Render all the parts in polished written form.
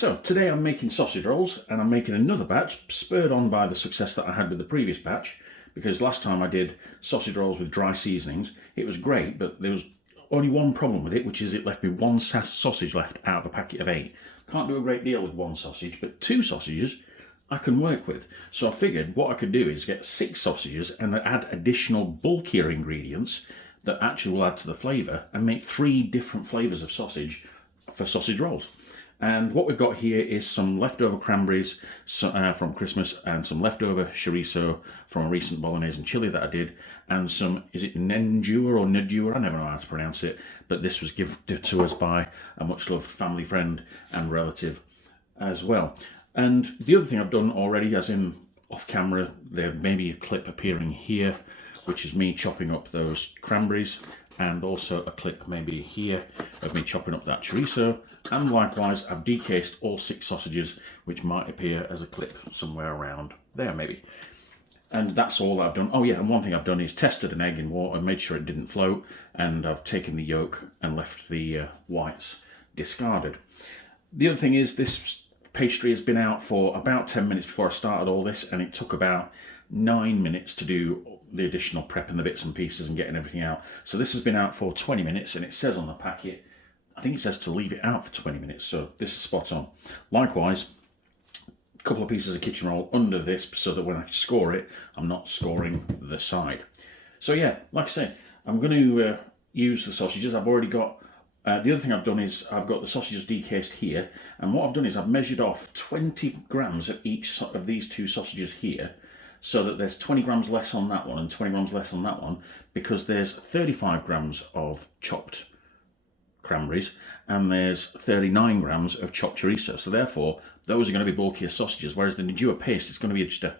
So today I'm making sausage rolls, and I'm making another batch, spurred on by the success that I had with the previous batch, because last time I did sausage rolls with dry seasonings. It was great, but there was only one problem with it, which is it left me one sausage left out of a packet of 8. Can't do a great deal with one sausage, but 2 sausages I can work with. So I figured what I could do is get 6 sausages and add additional bulkier ingredients that actually will add to the flavour and make 3 different flavours of sausage for sausage rolls. And what we've got here is some leftover cranberries from Christmas, and some leftover chorizo from a recent bolognese and chili that I did, and some, is it Nduja or Nduja? I never know how to pronounce it, but this was gifted to us by a much loved family friend and relative as well. And the other thing I've done already, as in off camera, there may be a clip appearing here, which is me chopping up those cranberries, and also a clip maybe here of me chopping up that chorizo. And likewise, I've decased all 6 sausages, which might appear as a clip somewhere around there maybe. And that's all I've done. Oh yeah, and one thing I've done is tested an egg in water and made sure it didn't float, and I've taken the yolk and left the whites discarded. The other thing is, this pastry has been out for about 10 minutes before I started all this, and it took about 9 minutes to do the additional prep and the bits and pieces and getting everything out. So this has been out for 20 minutes, and it says on the packet, I think it says to leave it out for 20 minutes, so this is spot on. Likewise, a couple of pieces of kitchen roll under this so that when I score it, I'm not scoring the side. So yeah, like I say, I'm going to use the sausages. I've already got, the other thing I've done is I've got the sausages decased here, and what I've done is I've measured off 20 grams of each of these 2 sausages here, so that there's 20 grams less on that one and 20 grams less on that one, because there's 35 grams of chopped cranberries and there's 39 grams of chopped chorizo. So therefore, those are going to be bulkier sausages, whereas the Nduja paste is going to be just a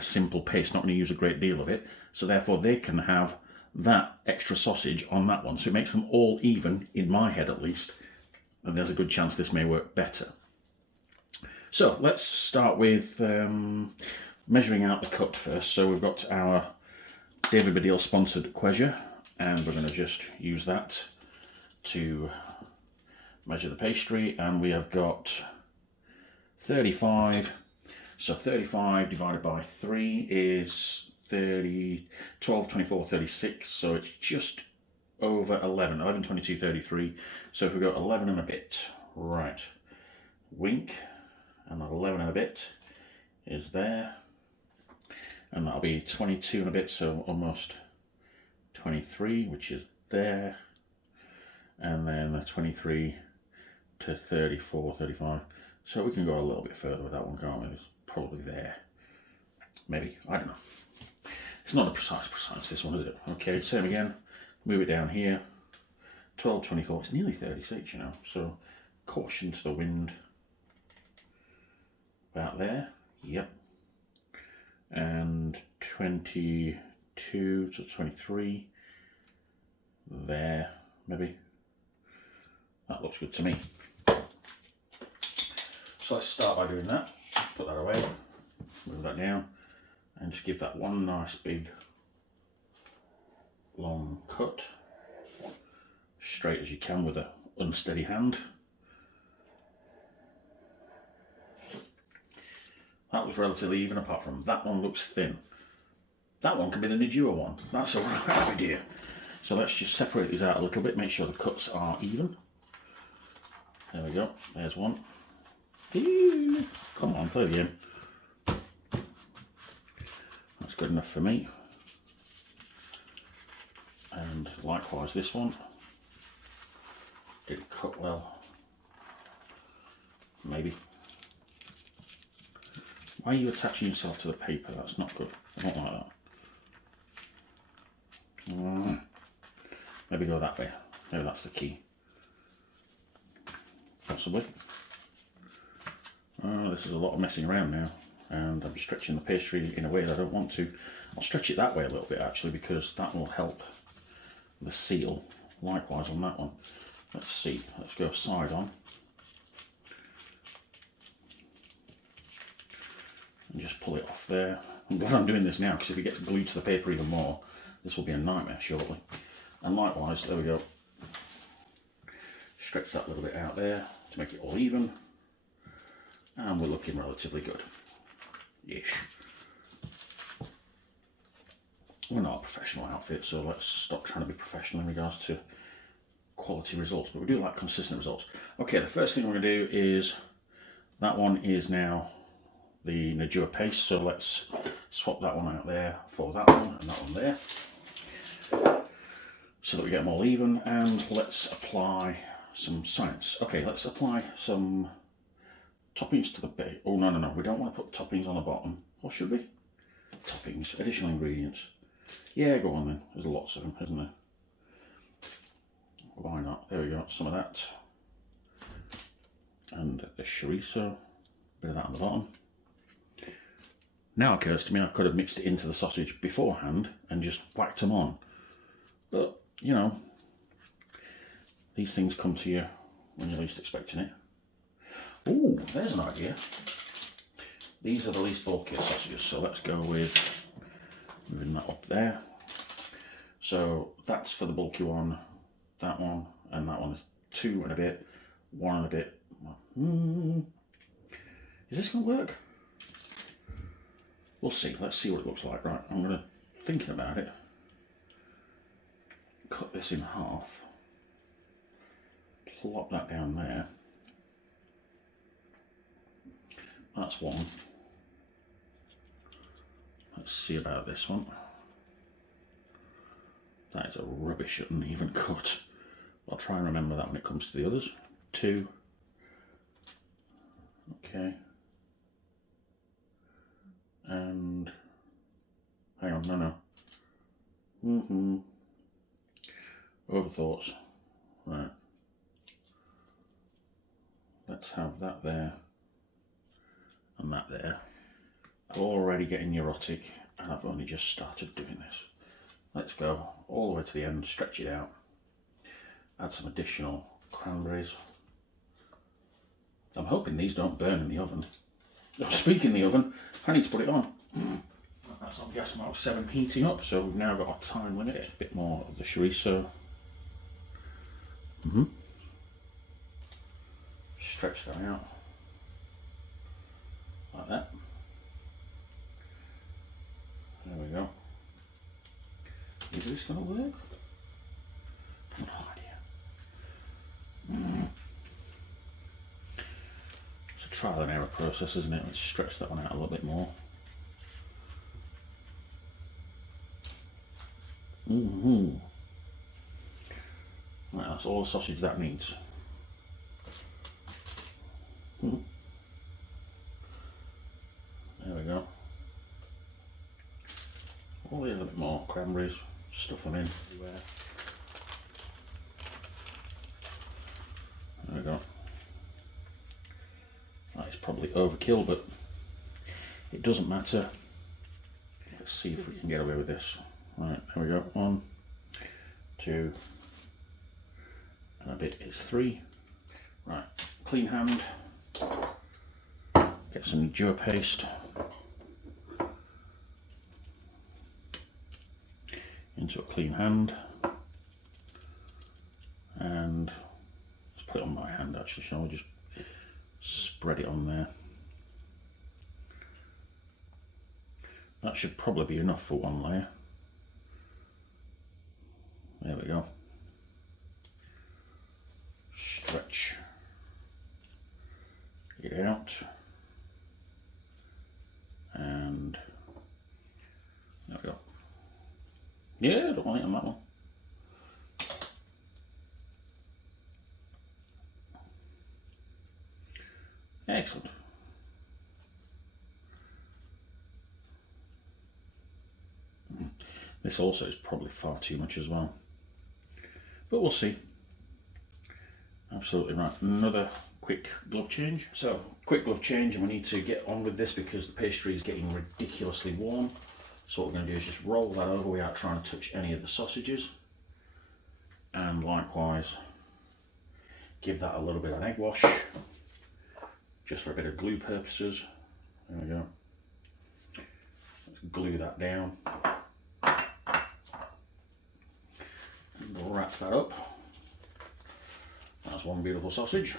simple paste, not going to use a great deal of it. So therefore, they can have that extra sausage on that one. So it makes them all even, in my head at least, and there's a good chance this may work better. So let's start with measuring out the cut first. So we've got our David Baddiel sponsored Quezia, and we're going to just use that to measure the pastry, and we have got 35. So 35 divided by 3 is 30, 12, 24, 36. So it's just over 11, 11, 22, 33. So if we go 11 and a bit, right, wink, and that 11 and a bit is there. And that'll be 22 and a bit, so almost 23, which is there. And then 23 to 34, 35. So we can go a little bit further with that one, can't we? It's probably there. Maybe, I don't know. It's not a precise, this one, is it? Okay, same again. Move it down here. 12, 24, it's nearly 36, you know. So caution to the wind. About there, yep. And 22 to 23, there, maybe. That looks good to me. So let's start by doing that. Put that away, move that down, and just give that one nice big long cut, straight as you can with an unsteady hand. That looks relatively even, apart from that one looks thin. That one can be the Nduja one. That's a right idea. So let's just separate these out a little bit, make sure the cuts are even. There we go, there's one. Come on, play the game. That's good enough for me. And likewise this one. Did it cut well? Maybe. Why are you attaching yourself to the paper? That's not good. I don't like that. Maybe go that way. Maybe that's the key. Possibly. This is a lot of messing around now, and I'm stretching the pastry in a way that I don't want to. I'll stretch it that way a little bit actually, because that will help the seal. Likewise on that one. Let's see, let's go side on. And just pull it off there. I'm glad I'm doing this now, because if it gets glued to the paper even more, this will be a nightmare shortly. And likewise, there we go. Stretch that little bit out there to make it all even. And we're looking relatively good-ish. We're not a professional outfit, so let's stop trying to be professional in regards to quality results, but we do like consistent results. Okay, the first thing we're going to do is, that one is now the Nduja paste, so let's swap that one out there for that one and that one there, so that we get them all even, and let's apply some science. Okay, let's apply some toppings to the base. Oh, no, we don't want to put toppings on the bottom, or should we? Toppings, additional ingredients. Yeah, go on then, there's lots of them, isn't there? Why not? There we go, some of that. And the chorizo, bit of that on the bottom. Now it occurs to me I could have mixed it into the sausage beforehand and just whacked them on. But, you know, these things come to you when you're least expecting it. Ooh, there's an idea. These are the least bulky sausages, so let's go with moving that up there. So that's for the bulky one, that one, and that one is 2 and a bit, 1 and a bit. Is this going to work? We'll see. Let's see what it looks like. Right, I'm going to, thinking about it, cut this in half, plop that down there. That's one. Let's see about this one. That is a rubbish uneven cut. I'll try and remember that when it comes to the others. 2. Okay. And hang on, no. Overthoughts. Right. Let's have that there and that there. I'm already getting neurotic and I've only just started doing this. Let's go all the way to the end, stretch it out, add some additional cranberries. I'm hoping these don't burn in the oven. Oh, speaking of the oven, I need to put it on. That's on gas mark 7 heating up, so we've now got our time limit. A bit more of the chorizo. Stretch that out. Like that. There we go. Is this going to work? I have no idea. It's a trial and error process, isn't it? Let's stretch that one out a little bit more. Right, that's all the sausage that needs. There we go. Only a little bit more cranberries, stuff them in everywhere. There we go. That is probably overkill, but it doesn't matter. Let's see if we can get away with this. Right, there we go. 1, 2, and a bit is 3. Right, clean hand. Get some Nduja paste into a clean hand, and let's put it on my hand actually, shall we? Just spread it on there. That should probably be enough for one layer. There we go. Stretch it out, and there we go. Yeah, don't want it on that one. Excellent. This also is probably far too much as well, but we'll see. Absolutely right. Another quick glove change. So, quick glove change, and we need to get on with this because the pastry is getting ridiculously warm. So what we're going to do is just roll that over without trying to touch any of the sausages. And likewise, give that a little bit of an egg wash, just for a bit of glue purposes. There we go. Let's glue that down. And we'll wrap that up. That's one beautiful sausage.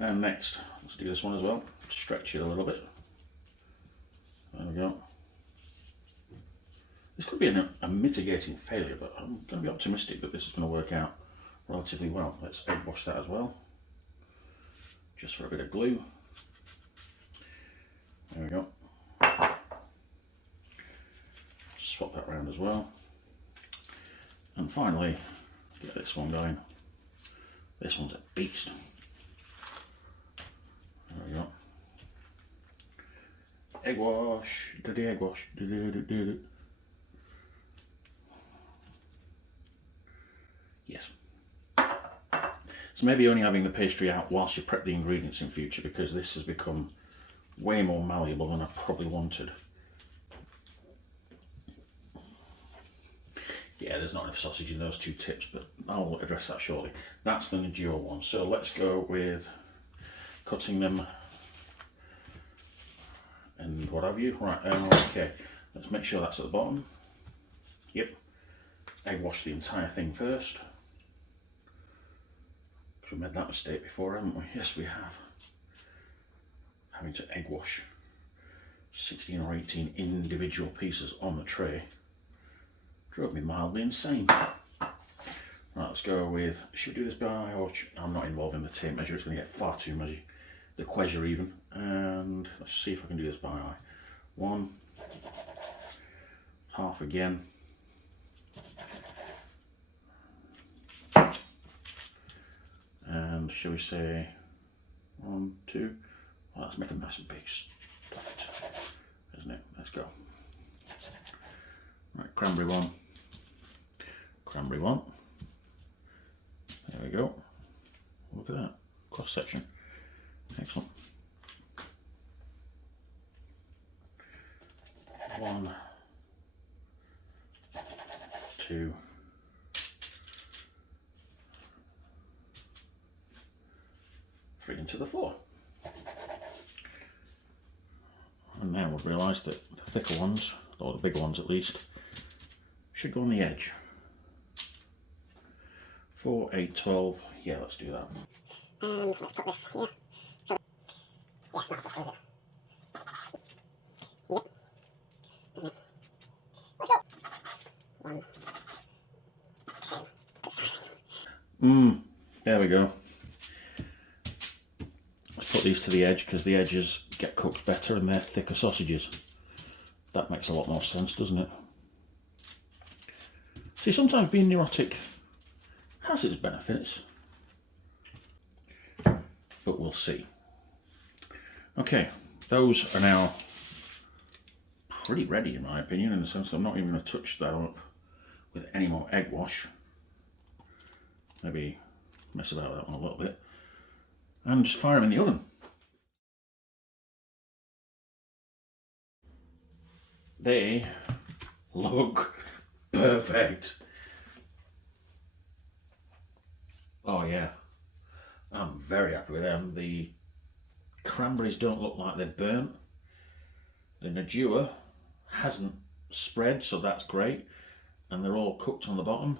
And next, let's do this one as well. Stretch it a little bit. There we go. This could be a mitigating failure, but I'm going to be optimistic that this is going to work out relatively well. Let's egg wash that as well, just for a bit of glue. There we go. Swap that around as well. And finally, get this one going. This one's a beast. There we go. Egg wash, the egg wash. Yes. So maybe only having the pastry out whilst you prep the ingredients in future, because this has become way more malleable than I probably wanted. Yeah, there's not enough sausage in those 2 tips, but I'll address that shortly. That's the Nduja one. So let's go with cutting them and what have you. Right, okay, let's make sure that's at the bottom. Yep. Egg wash the entire thing first. Because we've made that mistake before, haven't we? Yes, we have. Having to egg wash 16 or 18 individual pieces on the tray drove me mildly insane. Right, let's go with, should we do this by, or I'm not involved in the tape measure, it's going to get far too messy. The quezzer even. And let's see if I can do this by eye. 1, half again. And shall we say 1, 2. Well, let's make them nice and big, stuff it, isn't it? Let's go. Right, cranberry one. Cranberry one. There we go. Look at that. Cross section. Excellent. 1, 2. 3 into the 4. And now we've realised that the thicker ones, or the bigger ones at least, should go on the edge. 4, 8, 12. Yeah, let's do that. And let's put this here. So, yeah, it's not a is it? Yep. Isn't it? Let's go. 1, 2. There we go. Let's put these to the edge because the edges get cooked better and they're thicker sausages. That makes a lot more sense, doesn't it? See, sometimes being neurotic has its benefits, but we'll see. Okay, those are now pretty ready in my opinion, in the sense that I'm not even going to touch that up with any more egg wash. Maybe mess about that one a little bit and just fire them in the oven. They look perfect. Oh yeah, I'm very happy with them. The cranberries don't look like they've burnt. The Nduja hasn't spread, so that's great. And they're all cooked on the bottom.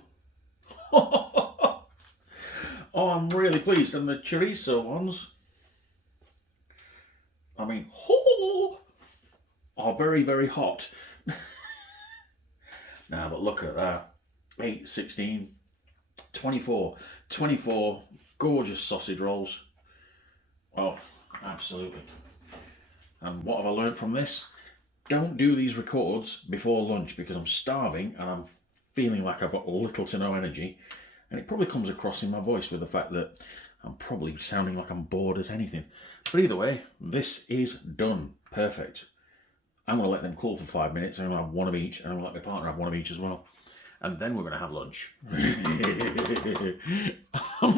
Oh, I'm really pleased. And the chorizo ones, I mean, are very, very hot. Now, but look at that. 8, 16, 24 gorgeous sausage rolls. Oh, absolutely. And what have I learned from this? Don't do these records before lunch because I'm starving and I'm feeling like I've got little to no energy. And it probably comes across in my voice with the fact that I'm probably sounding like I'm bored as anything. But either way, this is done. Perfect. I'm going to let them cool for 5 minutes and I'm going to have one of each, and I'm going to let my partner have one of each as well. And then we're going to have lunch. I'm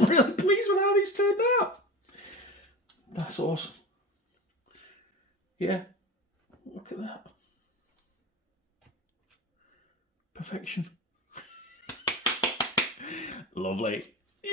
really pleased with how these turned out. That's awesome. Yeah, look at that. Perfection. Lovely. Yay!